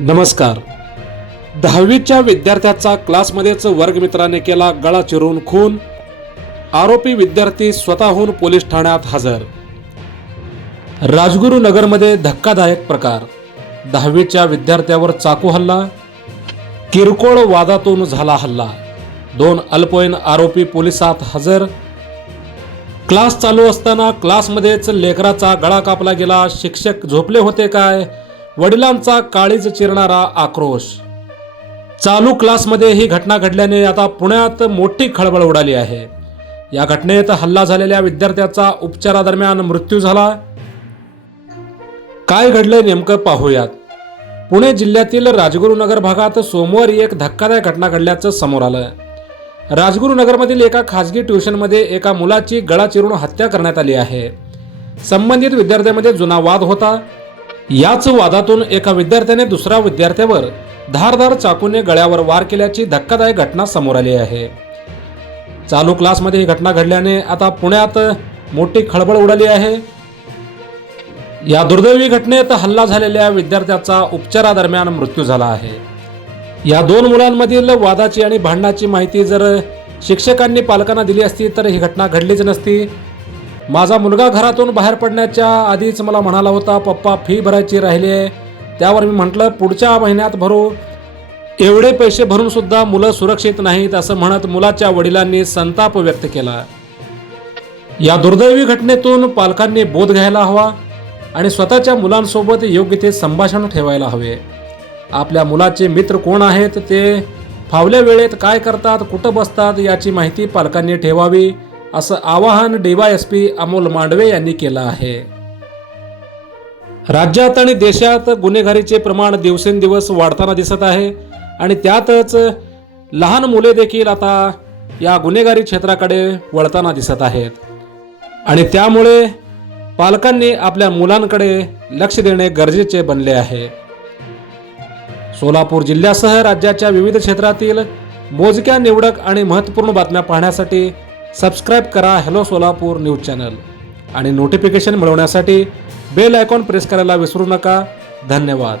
नमस्कार. दहावीच्या विद्यार्थ्याचा क्लासमध्येच वर्गमित्राने केला गळा चिरून खून. आरोपी विद्यार्थी स्वतःहून पोलीस ठाण्यात हजर. राजगुरुनगरमध्ये धक्कादायक प्रकार. दहावीच्या विद्यार्थ्यावर चाकू हल्ला. किरकोळ वादातून झाला हल्ला. दोन अल्पवयीन आरोपी पोलिसात हजर. क्लास चालू असताना क्लासमध्येच लेकराचा गळा कापला गेला. शिक्षक झोपले होते काय? वडिलांचा काळीज चिरणारा आक्रोश. चालू क्लासमध्ये ही घटना घडल्याने आता पुण्यात मोठी खळबळ उडाली आहे. या घटनेत हल्ला झालेल्या विद्यार्थ्याचा उपचारादरम्यान मृत्यू झाला. काय घडलंय नेमकं पाहूयात. पुणे जिल्ह्यातील राजगुरुनगर भागात सोमवारी एक धक्कादायक घटना घडल्याचं समोर आलं. राजगुरुनगरमधील एका खासगी ट्युशनमध्ये एका मुलाची गळा चिरून हत्या करण्यात आली आहे. संबंधित विद्यार्थ्यांमध्ये जुना वाद होता. याच वादातून एका विद्यार्थ्याने दुसऱ्या विद्यार्थ्यावर धारदार चाकूने गळ्यावर वार केल्याची धक्कादायक घटना समोर आली आहे. चालू क्लासमध्ये ही घटना घडल्याने आता पुण्यात मोठी खळबळ उडाली आहे. या दुर्दैवी घटनेत हल्ला झालेल्या विद्यार्थ्याचा उपचारादरम्यान मृत्यू झाला आहे. या दोन मुलांमधील वादाची आणि भांडणाची माहिती जर शिक्षकांनी पालकांना दिली असती तर ही घटना घडलीच नसती. माझा मुलगा घरातून बाहेर पडण्याच्या आधीच मला म्हणाला होता पप्पा फी भरायची राहिली आहे. त्यावर मी म्हटलं पुढच्या महिन्यात भरू. एवढे पैसे भरून सुद्धा मुलं सुरक्षित नाहीत असं म्हणत मुलाच्या वडिलांनी संताप व्यक्त केला. या दुर्दैवी घटनेतून पालकांनी बोध घ्यायला हवा आणि स्वतःच्या मुलांसोबत योग्य ते संभाषण ठेवायला हवे. आपल्या मुलाचे मित्र कोण आहेत ते फावल्या वेळेत काय करतात कुठं बसतात याची माहिती पालकांनी ठेवावी. असं आवाहन डीवायएसपी अमोल मांडवे यांनी केलं आहे. राज्यात आणि देशात गुन्हेगारीचे प्रमाण दिवसेंदिवस वाढताना दिसत आहे आणि त्यातच लहान मुले देखील आता या गुन्हेगारी क्षेत्राकडे वळताना दिसत आहेत. आणि त्यामुळे पालकांनी आपल्या मुलांकडे लक्ष देणे गरजेचे बनले आहे. सोलापूर जिल्ह्यासह राज्याच्या विविध क्षेत्रातील मोजक्या निवडक आणि महत्त्वपूर्ण बातम्या पाहण्यासाठी सबस्क्राईब करा हॅलो सोलापूर न्यूज चॅनल. आणि नोटिफिकेशन मिळवण्यासाठी बेल आयकॉन प्रेस करायला विसरू नका. धन्यवाद.